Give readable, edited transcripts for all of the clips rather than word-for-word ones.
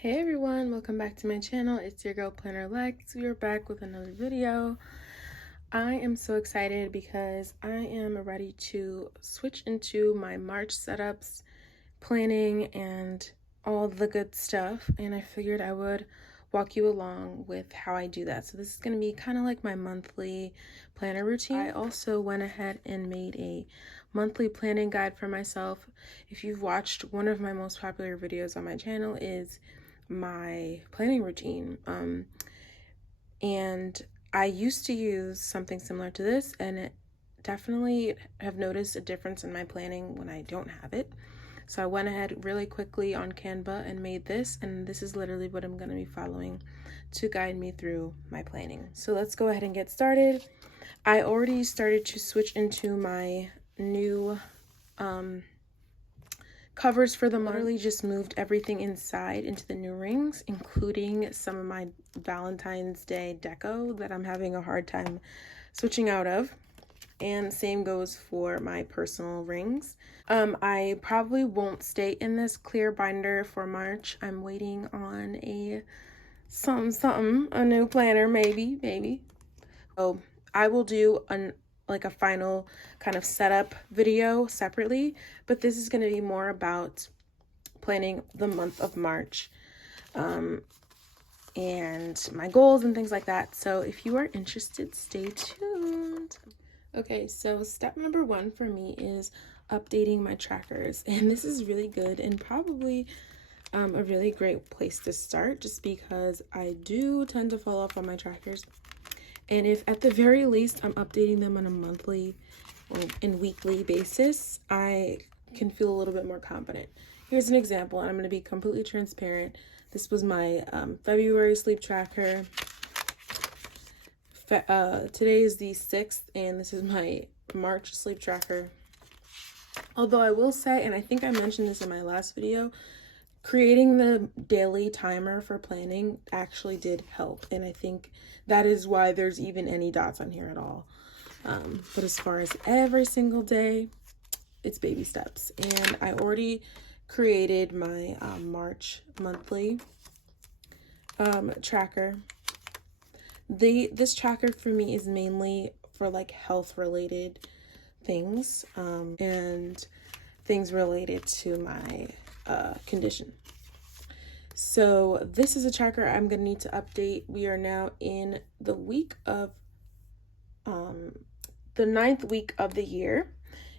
Hey everyone, welcome back to my channel. It's your girl Planner Lex. We are back with another video. I am so excited because I am ready to switch into my March setups, planning, and all the good stuff. And I figured I would walk you along with how I do that. So this is going to be kind of like my monthly planner routine. I also went ahead and made a monthly planning guide for myself. If you've watched, one of my most popular videos on my channel is my planning routine, and I used to use something similar to this, and it definitely have noticed a difference in my planning when I don't have it. So I went ahead really quickly on Canva and made this, and this is literally what I'm going to be following to guide me through my planning. So let's go ahead and get started. I already started to switch into my new covers for the month. Literally just moved everything inside into the new rings, including some of my Valentine's Day deco that I'm having a hard time switching out of. And same goes for my personal rings. I probably won't stay in this clear binder for March. I'm waiting on a a new planner, maybe. So I will do a final kind of setup video separately, but this is going to be more about planning the month of March and my goals and things like that. So if you are interested, stay tuned. Okay, so step number one for me is updating my trackers, and this is really good and probably a really great place to start, just because I do tend to fall off on my trackers. And if at the very least I'm updating them on a monthly and weekly basis, I can feel a little bit more confident. Here's an example, and I'm going to be completely transparent. This was my February sleep tracker. Today is the 6th, and this is my March sleep tracker. Although I will say, and I think I mentioned this in my last video, creating the daily timer for planning actually did help, and I think that is why there's even any dots on here at all. But as far as every single day, it's baby steps. And I already created my March monthly tracker. This tracker for me is mainly for like health related things and things related to my condition. So this is a tracker I'm going to need to update. We are now in the week of the 9th week of the year,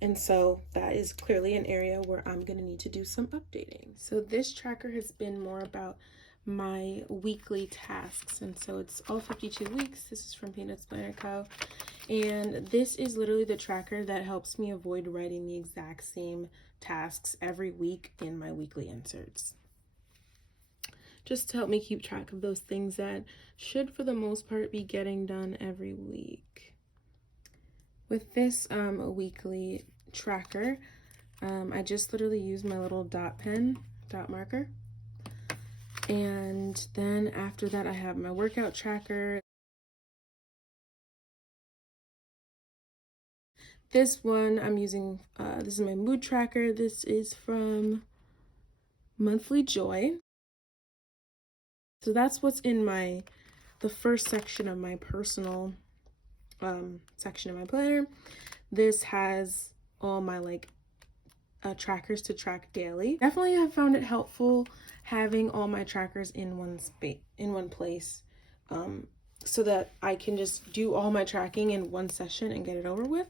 and so that is clearly an area where I'm going to need to do some updating. So this tracker has been more about my weekly tasks, and so it's all 52 weeks. This is from Peanuts Planner Co. And this is literally the tracker that helps me avoid writing the exact same tasks every week in my weekly inserts, just to help me keep track of those things that should for the most part be getting done every week. With this weekly tracker, I just literally use my little dot marker. And then after that, I have my workout tracker. This one I'm using, this is my mood tracker. This is from Monthly Joy. So that's what's in the first section of my personal section of my planner. This has all my trackers to track daily. Definitely have found it helpful having all my trackers in one place, so that I can just do all my tracking in one session and get it over with.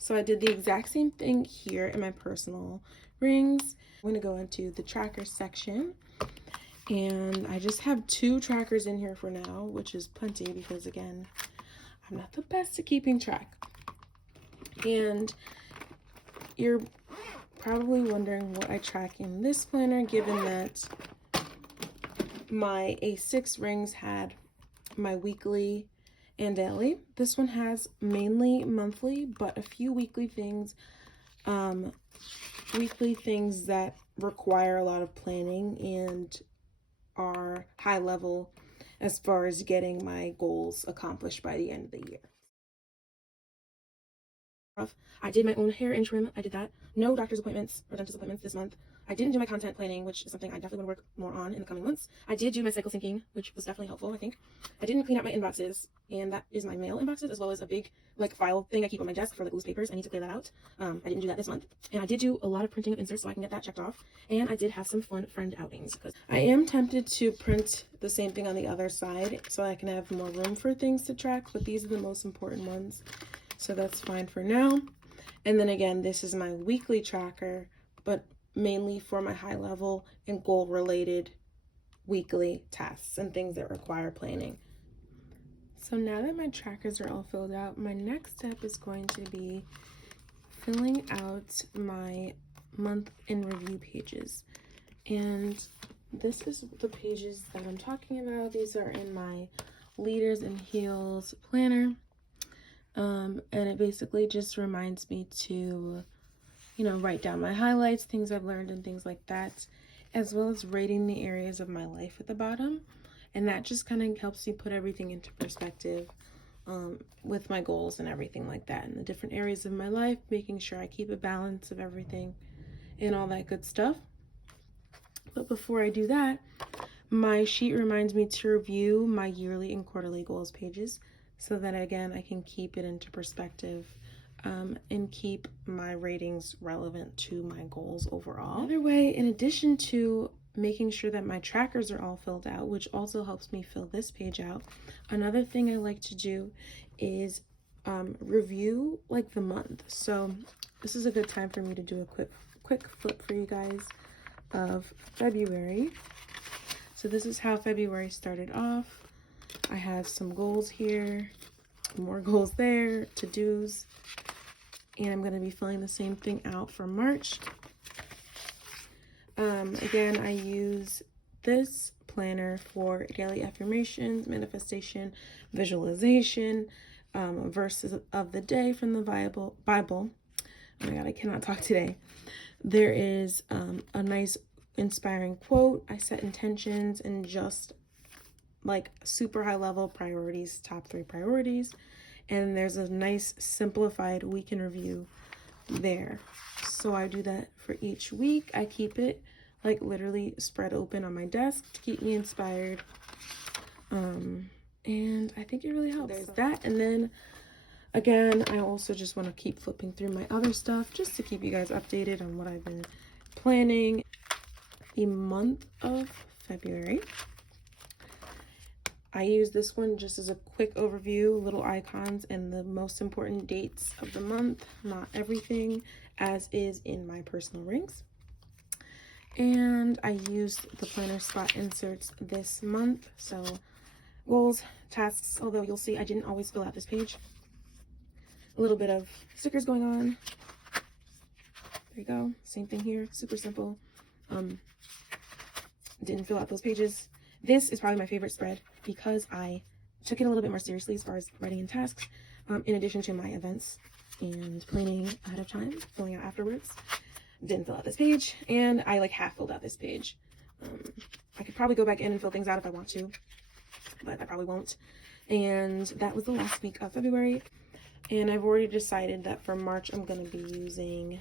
So I did the exact same thing here in my personal rings. I'm going to go into the tracker section, and I just have 2 trackers in here for now, which is plenty because, again, I'm not the best at keeping track. And you're probably wondering what I track in this planner, given that my A6 rings had my weekly and daily. This one has mainly monthly, but a few weekly things that require a lot of planning and are high level as far as getting my goals accomplished by the end of the year. I did my own hair and trim. I did that. No doctor's appointments or dentist appointments this month. I didn't do my content planning, which is something I definitely want to work more on in the coming months. I did do my cycle syncing, which was definitely helpful, I think. I didn't clean out my inboxes, and that is my mail inboxes, as well as a big like file thing I keep on my desk for like loose papers. I need to clear that out. I didn't do that this month. And I did do a lot of printing of inserts, so I can get that checked off. And I did have some fun friend outings, because I am tempted to print the same thing on the other side so I can have more room for things to track, but these are the most important ones. So that's fine for now. And then again, this is my weekly tracker, but mainly for my high level and goal related weekly tasks and things that require planning. So now that my trackers are all filled out, my next step is going to be filling out my month in review pages. And this is the pages that I'm talking about. These are in my Leaders and Heels planner. And it basically just reminds me to, write down my highlights, things I've learned, and things like that, as well as rating the areas of my life at the bottom. And that just kind of helps me put everything into perspective with my goals and everything like that, and the different areas of my life, making sure I keep a balance of everything and all that good stuff. But before I do that, my sheet reminds me to review my yearly and quarterly goals pages, so that again I can keep it into perspective and keep my ratings relevant to my goals overall. Another way, in addition to making sure that my trackers are all filled out, which also helps me fill this page out, another thing I like to do is review like the month. So this is a good time for me to do a quick flip for you guys of February. So this is how February started off. I have some goals here, more goals there, to-dos, and I'm going to be filling the same thing out for March. Again, I use this planner for daily affirmations, manifestation, visualization, verses of the day from the Bible. Oh my God, I cannot talk today. There is a nice inspiring quote. I set intentions and just like super high level priorities, top 3 priorities. And there's a nice simplified week in review there. So I do that for each week. I keep it like literally spread open on my desk to keep me inspired. And I think it really helps. There's that. And then again, I also just want to keep flipping through my other stuff just to keep you guys updated on what I've been planning. The month of February, I use this one just as a quick overview, little icons and the most important dates of the month, not everything, as is in my personal rings. And I used the planner spot inserts this month. So goals, tasks, although you'll see I didn't always fill out this page. A little bit of stickers going on. There you go. Same thing here. Super simple. Didn't fill out those pages. This is probably my favorite spread because I took it a little bit more seriously as far as writing in tasks, in addition to my events and planning ahead of time, filling out afterwards. Didn't fill out this page, and I like half filled out this page. I could probably go back in and fill things out if I want to, but I probably won't. And that was the last week of February. And I've already decided that for March, I'm going to be using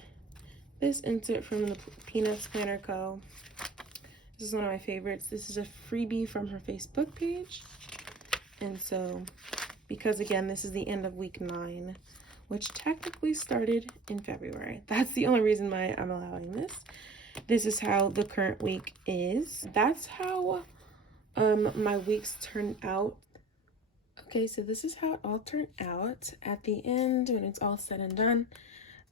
this insert from the Peanuts Planner Co. This is one of my favorites. This is a freebie from her Facebook page. And so, because again, this is the end of week 9, which technically started in February. That's the only reason why I'm allowing this. This is how the current week is. That's how my weeks turn out. Okay, so this is how it all turned out at the end when it's all said and done.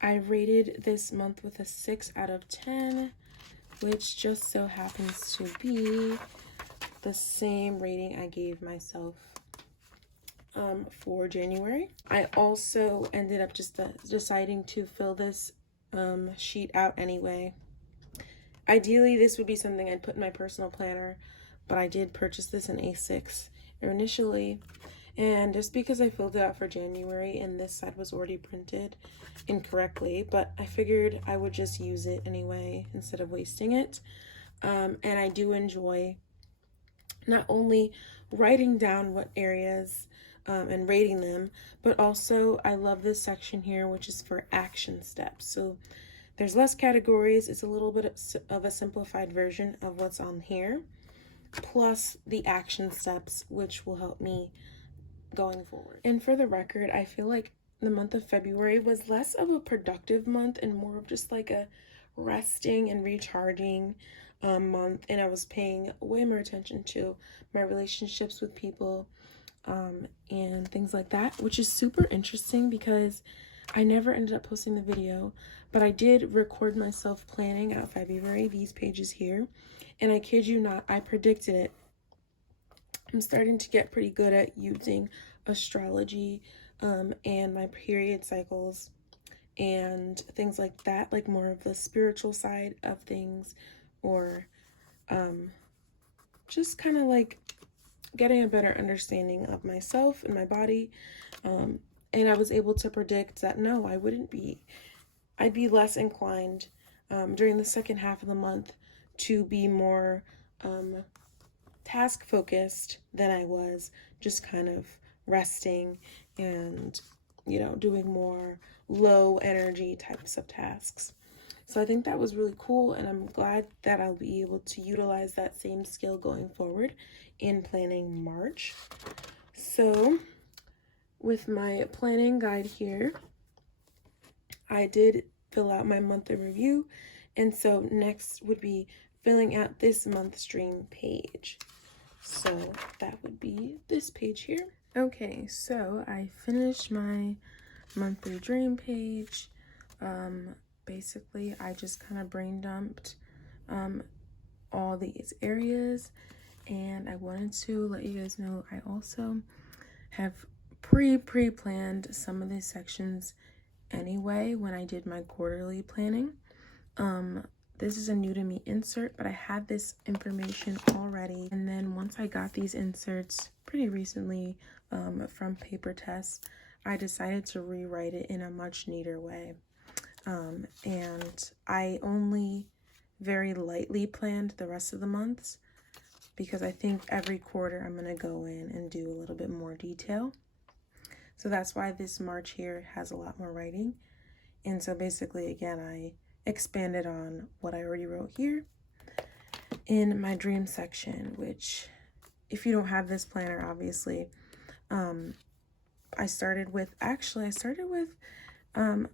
I rated this month with a 6 out of 10, which just so happens to be the same rating I gave myself for January. I also ended up just deciding to fill this sheet out anyway. Ideally, this would be something I'd put in my personal planner, but I did purchase this in A6 initially. And just because I filled it out for January and this side was already printed incorrectly, but I figured I would just use it anyway instead of wasting it. And I do enjoy not only writing down what areas and rating them, but also I love this section here, which is for action steps. So there's less categories. It's a little bit of a simplified version of what's on here, plus the action steps, which will help me going forward. And for the record, I feel like the month of February was less of a productive month and more of just like a resting and recharging month. And I was paying way more attention to my relationships with people and things like that, which is super interesting because I never ended up posting the video, but I did record myself planning out February, these pages here. And I kid you not, I predicted it. I'm starting to get pretty good at using astrology and my period cycles and things like that, like more of the spiritual side of things, or just kind of like getting a better understanding of myself and my body. And I was able to predict that no, I'd be less inclined during the second half of the month to be more task focused than I was just kind of resting and, you know, doing more low energy types of tasks. So I think that was really cool, and I'm glad that I'll be able to utilize that same skill going forward in planning March. So with my planning guide here, I did fill out my monthly review, and so next would be filling out this month's dream page. So that would be this page here. Okay, so I finished my monthly dream page. Basically, I just kind of brain dumped all these areas, and I wanted to let you guys know I also have pre-planned some of these sections anyway when I did my quarterly planning. This is a new to me insert, but I had this information already. And then once I got these inserts pretty recently from Paper Test, I decided to rewrite it in a much neater way. And I only very lightly planned the rest of the months because I think every quarter I'm going to go in and do a little bit more detail. So that's why this March here has a lot more writing. And so basically, again, I expanded on what I already wrote here in my dream section, which if you don't have this planner, obviously, I started with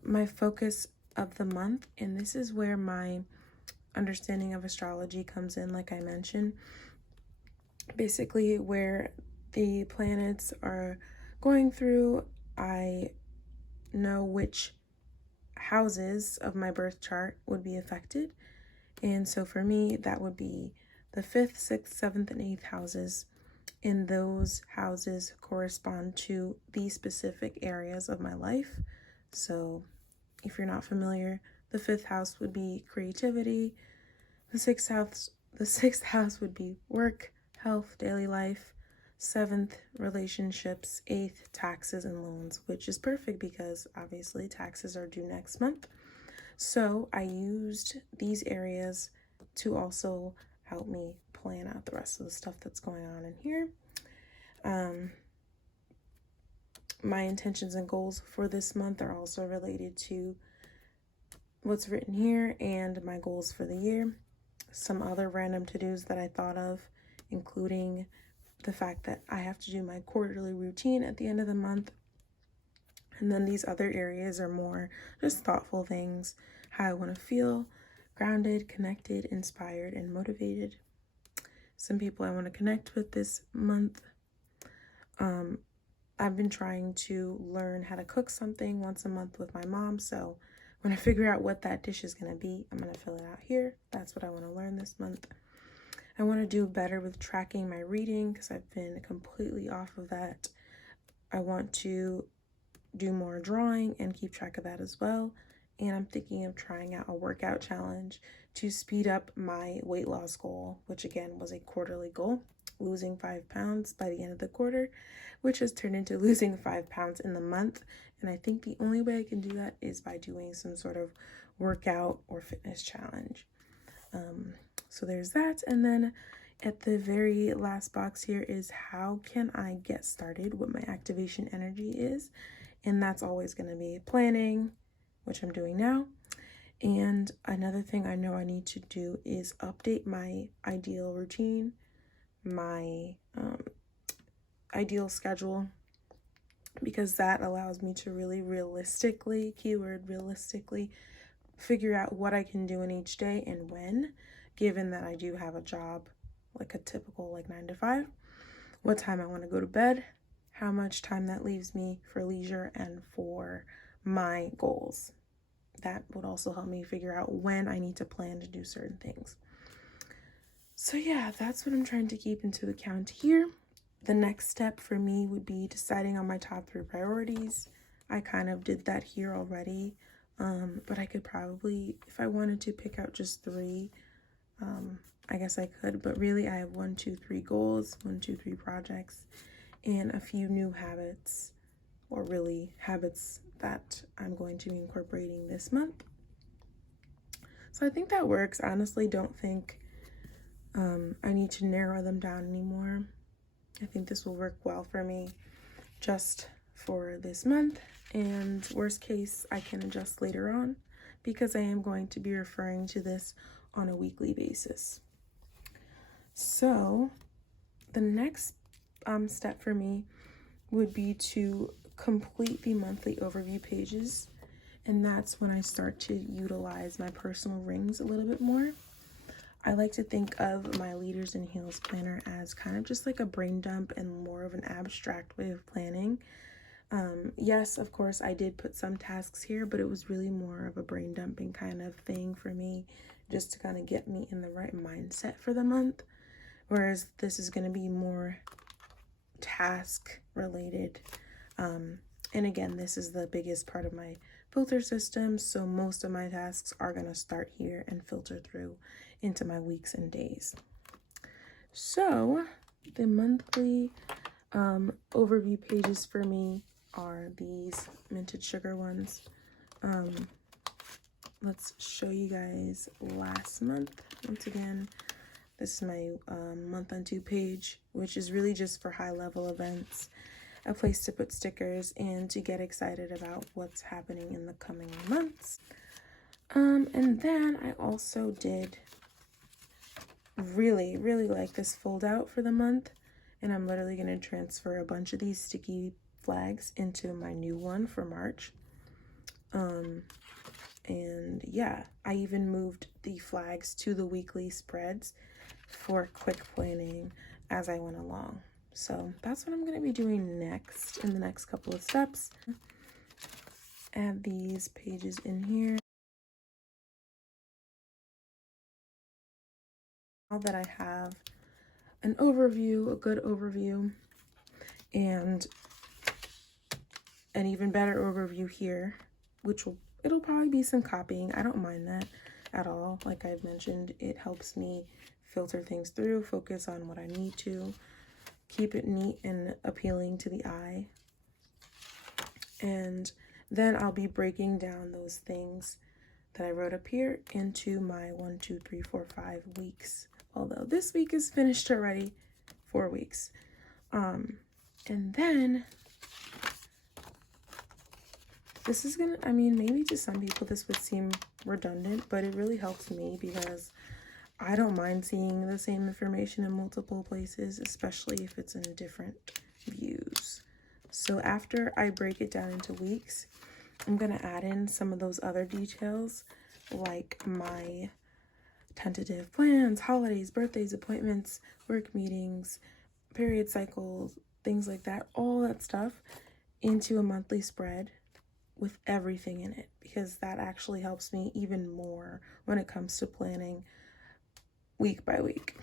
my focus of the month, and this is where my understanding of astrology comes in, like I mentioned. Basically, where the planets are going through, I know which houses of my birth chart would be affected. And so for me, that would be the 5th, 6th, 7th, and 8th houses. And those houses correspond to the specific areas of my life. So if you're not familiar, the 5th house would be creativity. The 6th house would be work, health, daily life. 7th, relationships. 8th, taxes and loans, which is perfect because obviously taxes are due next month. So I used these areas to also help me plan out the rest of the stuff that's going on in here. My intentions and goals for this month are also related to what's written here and my goals for the year. Some other random to-dos that I thought of, including the fact that I have to do my quarterly routine at the end of the month. And then these other areas are more just thoughtful things, how I want to feel grounded, connected, inspired, and motivated. Some people I want to connect with this month. I've been trying to learn how to cook something once a month with my mom. So when I figure out what that dish is going to be, I'm going to fill it out here. That's what I want to learn this month. I want to do better with tracking my reading because I've been completely off of that. I want to do more drawing and keep track of that as well. And I'm thinking of trying out a workout challenge to speed up my weight loss goal, which again was a quarterly goal, losing 5 pounds by the end of the quarter, which has turned into losing 5 pounds in the month. And I think the only way I can do that is by doing some sort of workout or fitness challenge. So there's that. And then at the very last box here is how can I get started, what my activation energy is. And that's always going to be planning, which I'm doing now, And another thing I know I need to do is update my ideal routine, my ideal schedule, because that allows me to really realistically, keyword realistically, figure out what I can do in each day and when, given that I do have a job, like a typical like 9 to 5, what time I want to go to bed, how much time that leaves me for leisure and for my goals. That would also help me figure out when I need to plan to do certain things. So yeah, that's what I'm trying to keep into account here. The next step for me would be deciding on my top 3 priorities. I kind of did that here already, but I could probably, if I wanted to pick out just 3, I guess I could, but really I have 1, 2, 3 goals, 1, 2, 3 projects, and a few new habits, or really habits that I'm going to be incorporating this month. So I think that works. Honestly, don't think I need to narrow them down anymore. I think this will work well for me just for this month, and worst case, I can adjust later on because I am going to be referring to this on a weekly basis. So the next step for me would be to complete the monthly overview pages, and that's when I start to utilize my personal rings a little bit more. I like to think of my Leaders in Heels planner as kind of just like a brain dump and more of an abstract way of planning. Yes, of course, I did put some tasks here, but it was really more of a brain dumping kind of thing for me, just to kind of get me in the right mindset for the month. Whereas this is going to be more task related. And again, this is the biggest part of my filter system, so most of my tasks are going to start here and filter through into my weeks and days. So the monthly overview pages for me are these minted sugar ones. Let's show you guys last month. Once again, this is my month on 2 page, which is really just for high level events, a place to put stickers and to get excited about what's happening in the coming months. And then I also did really like this fold out for the month, and I'm literally going to transfer a bunch of these sticky flags into my new one for March. And yeah, I even moved the flags to the weekly spreads for quick planning as I went along. So that's what I'm going to be doing next in the next couple of steps. Add these pages in here. Now that I have an overview, a good overview, and an even better overview here, it'll probably be some copying. I don't mind that at all. Like I've mentioned, it helps me filter things through, focus on what I need to, keep it neat and appealing to the eye. And then I'll be breaking down those things that I wrote up here into my 1, 2, 3, 4, 5 weeks. Although this week is finished already, 4 weeks. And then this is gonna, I mean, maybe to some people this would seem redundant, but it really helps me because I don't mind seeing the same information in multiple places, especially if it's in different views. So after I break it down into weeks, I'm gonna add in some of those other details, like my tentative plans, holidays, birthdays, appointments, work meetings, period cycles, things like that, all that stuff into a monthly spread with everything in it, because that actually helps me even more when it comes to planning week by week.